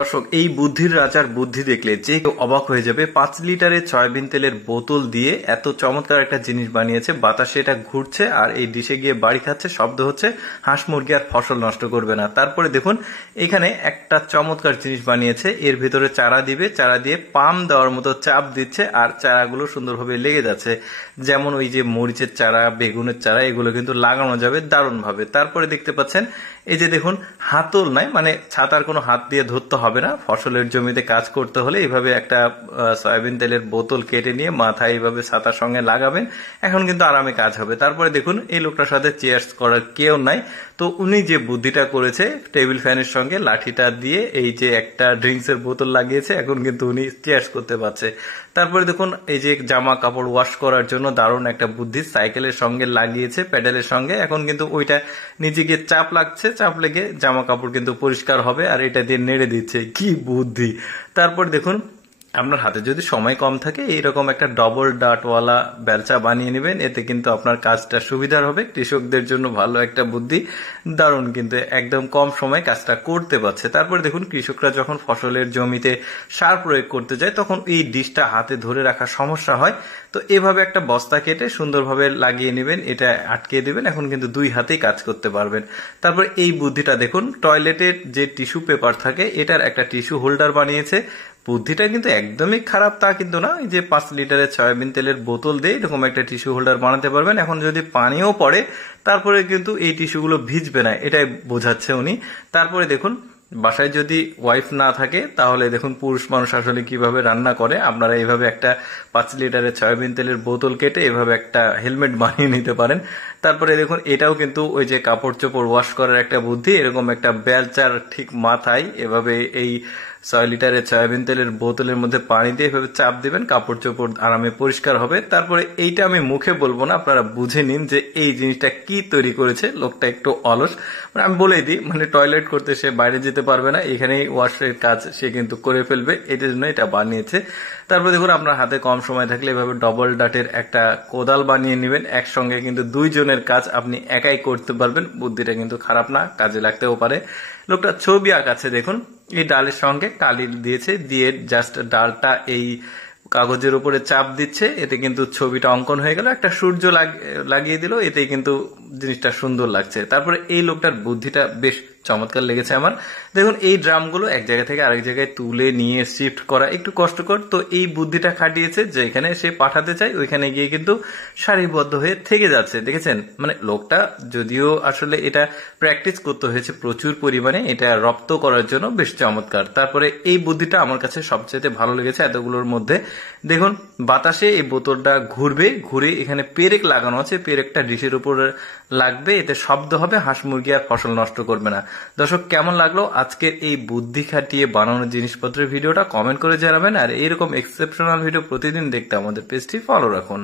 দর্শক, এই বুদ্ধির রাজার বুদ্ধি দেখলে যে কেউ অবাক হয়ে যাবে। 5 লিটারের সয়াবিন তেলের বোতল দিয়ে এত চমৎকার একটা জিনিস বানিয়েছে। বাতাসে এটা ঘুরছে আর এই ডিশে গিয়ে বাড়ি খাচ্ছে, শব্দ হচ্ছে, হাঁস মুরগি আর ফসল নষ্ট করবে না। তারপরে দেখুন এখানে একটা চমৎকার জিনিস বানিয়েছে। এর ভিতরে চারা দিবে, চারা দিয়ে পাম দেওয়ার মতো চাপ দিচ্ছে আর চারাগুলো সুন্দরভাবে লেগে যাচ্ছে। যেমন ওই যে মরিচের চারা, বেগুনের চারা, এগুলো কিন্তু লাগানো যাবে দারুণ ভাবে। তারপরে দেখতে পাচ্ছেন এই যে দেখুন হাতল নাই, মানে ছাতার কোনো হাত দিয়ে ধরতে হবে না। ফসলের জমিতে কাজ করতে হলে এইভাবে একটা সয়াবিন তেলের বোতল কেটে নিয়ে মাথায় এইভাবে ছাতার সঙ্গে লাগাবেন, এখন কিন্তু আরামে কাজ হবে। তারপরে দেখুন এই লোকটার সাথে চেয়ার্স করার কেউ নাই, তো উনি যে বুদ্ধিটা করেছে টেবিল ফ্যানের সঙ্গে লাঠিটা দিয়ে এই যে একটা ড্রিঙ্কস এর বোতল লাগিয়েছে, এখন কিন্তু উনি চেয়ার্স করতে পারছে। তারপরে দেখুন এই যে জামা কাপড় ওয়াশ করার জন্য দারুণ একটা বুদ্ধি সাইকেলের সঙ্গে লাগিয়েছে, প্যাডেলের সঙ্গে, এখন কিন্তু ওইটা নিজে গিয়ে চাপ লাগছে, চাপ লেগে জামা কাপড় কিন্তু পরিষ্কার হবে আর এটা দিয়ে নেড়ে দিচ্ছে। কি বুদ্ধি! তারপর দেখুন আপনার হাতে যদি সময় কম থাকে এইরকম একটা ডবল ডাটওয়ালা বেলচা বানিয়ে নেবেন, এতে কিন্তু আপনার কাজটা সুবিধার হবে। কৃষকদের জন্য ভালো একটা বুদ্ধি, দারুণ, কিন্তু একদম কম সময় কাজটা করতে পারছে। তারপরে দেখুন কৃষকরা যখন ফসলের জমিতে সার প্রয়োগ করতে যায় তখন এই ডিশটা হাতে ধরে রাখা সমস্যা হয়, তো এভাবে একটা বস্তা কেটে সুন্দরভাবে লাগিয়ে নেবেন, এটা আটকে দিবেন, এখন কিন্তু 2 হাতেই কাজ করতে পারবেন। তারপরে এই বুদ্ধিটা দেখুন, টয়লেটের যে টিস্যু পেপার থাকে এটার একটা টিস্যু হোল্ডার বানিয়েছে। বুদ্ধিটা কিন্তু একদমই খারাপ তা কিন্তু না। এই যে 5 লিটারের সয়াবিন তেলের বোতল দিয়ে এরকম একটা টিস্যু হোল্ডার বানাতে পারবেন। এখন যদি পানিও পড়ে তারপরে কিন্তু এই টিস্যুগুলো ভিজবে না, এটাই বোঝাচ্ছে উনি। তারপরে দেখুন বাসায় যদি ওয়াইফ না থাকে তাহলে দেখুন পুরুষ মানুষ আসলে কিভাবে রান্না করে। আপনারা এইভাবে একটা 5 লিটারের সয়াবিন তেলের বোতল কেটে এভাবে একটা হেলমেট বানিয়ে নিতে পারেন। তারপরে দেখুন এটাও কিন্তু ওই যে কাপড় চোপড় ওয়াশ করার একটা বুদ্ধি, এরকম একটা বেলচার ঠিক মাথায় এভাবে এই 6 লিটারের সয়াবিন তেলের বোতলের মধ্যে পানি দিয়ে এভাবে চাপ দিবেন, কাপড় চোপড় আরামে পরিষ্কার হবে। তারপরে এইটা আমি মুখে বলবো না, আপনারা বুঝে নিন যে এই জিনিসটা কি তৈরি করেছে। লোকটা একটু অলস, মানে আমি বলেই দিই, মানে টয়লেট করতে সে বাইরে যেতে পারবে না, এখানেই ওয়াশের কাজ সে কিন্তু করে ফেলবে, এটার জন্য এটা বানিয়েছে। তারপরে দেখুন আপনার হাতে কম সময় থাকলে এভাবে ডবল ডাটের একটা কোদাল বানিয়ে নেবেন, একসঙ্গে কিন্তু 2 জনের কাজ আপনি একাই করতে পারবেন। বুদ্ধিটা কিন্তু খারাপ না, কাজে লাগতেও পারে। লোকটা ছবি আঁকাচ্ছে দেখুন, এই ডালের সঙ্গে কালি দিয়েছে, দিয়ে জাস্ট ডালটা এই কাগজের উপরে চাপ দিচ্ছে, এতে কিন্তু ছবিটা অঙ্কন হয়ে গেল। একটা সূর্য লাগিয়ে দিল, এতেই কিন্তু জিনিসটা সুন্দর লাগছে। তারপরে এই লোকটার বুদ্ধিটা বেশ চমৎকার লেগেছে আমার। দেখুন এই ড্রামগুলো এক জায়গা থেকে আরেক জায়গায় তুলে নিয়ে শিফট করা একটু কষ্টকর, তো এই বুদ্ধিটা খাটিয়েছে যেখানে সে পাঠাতে চায় ওইখানে গিয়ে কিন্তু সারিবদ্ধ হয়ে থেকে যাচ্ছে। দেখেছেন, মানে লোকটা যদিও আসলে এটা প্র্যাকটিস করতে হয়েছে প্রচুর পরিমাণে এটা রপ্ত করার জন্য, বেশ চমৎকার। তারপরে এই বুদ্ধিটা আমার কাছে সবচেয়ে ভালো লেগেছে এতগুলোর মধ্যে। দেখুন বাতাসে এই বোতলটা ঘুরবে, ঘুরে এখানে পেরেক লাগানো আছে, পেরেকটা ডিশের উপর লাগবে, এতে শব্দ হবে, হাঁস মুরগি আর ফসল নষ্ট করবে না। দর্শক, কেমন লাগলো আজকের এই বুদ্ধি খাটিয়ে বানানো জিনিসপত্রের ভিডিওটা? কমেন্ট করে জানাবেন। আর এইরকম এক্সেপশনাল ভিডিও প্রতিদিন দেখতে আমাদের পেজটি ফলো রাখুন।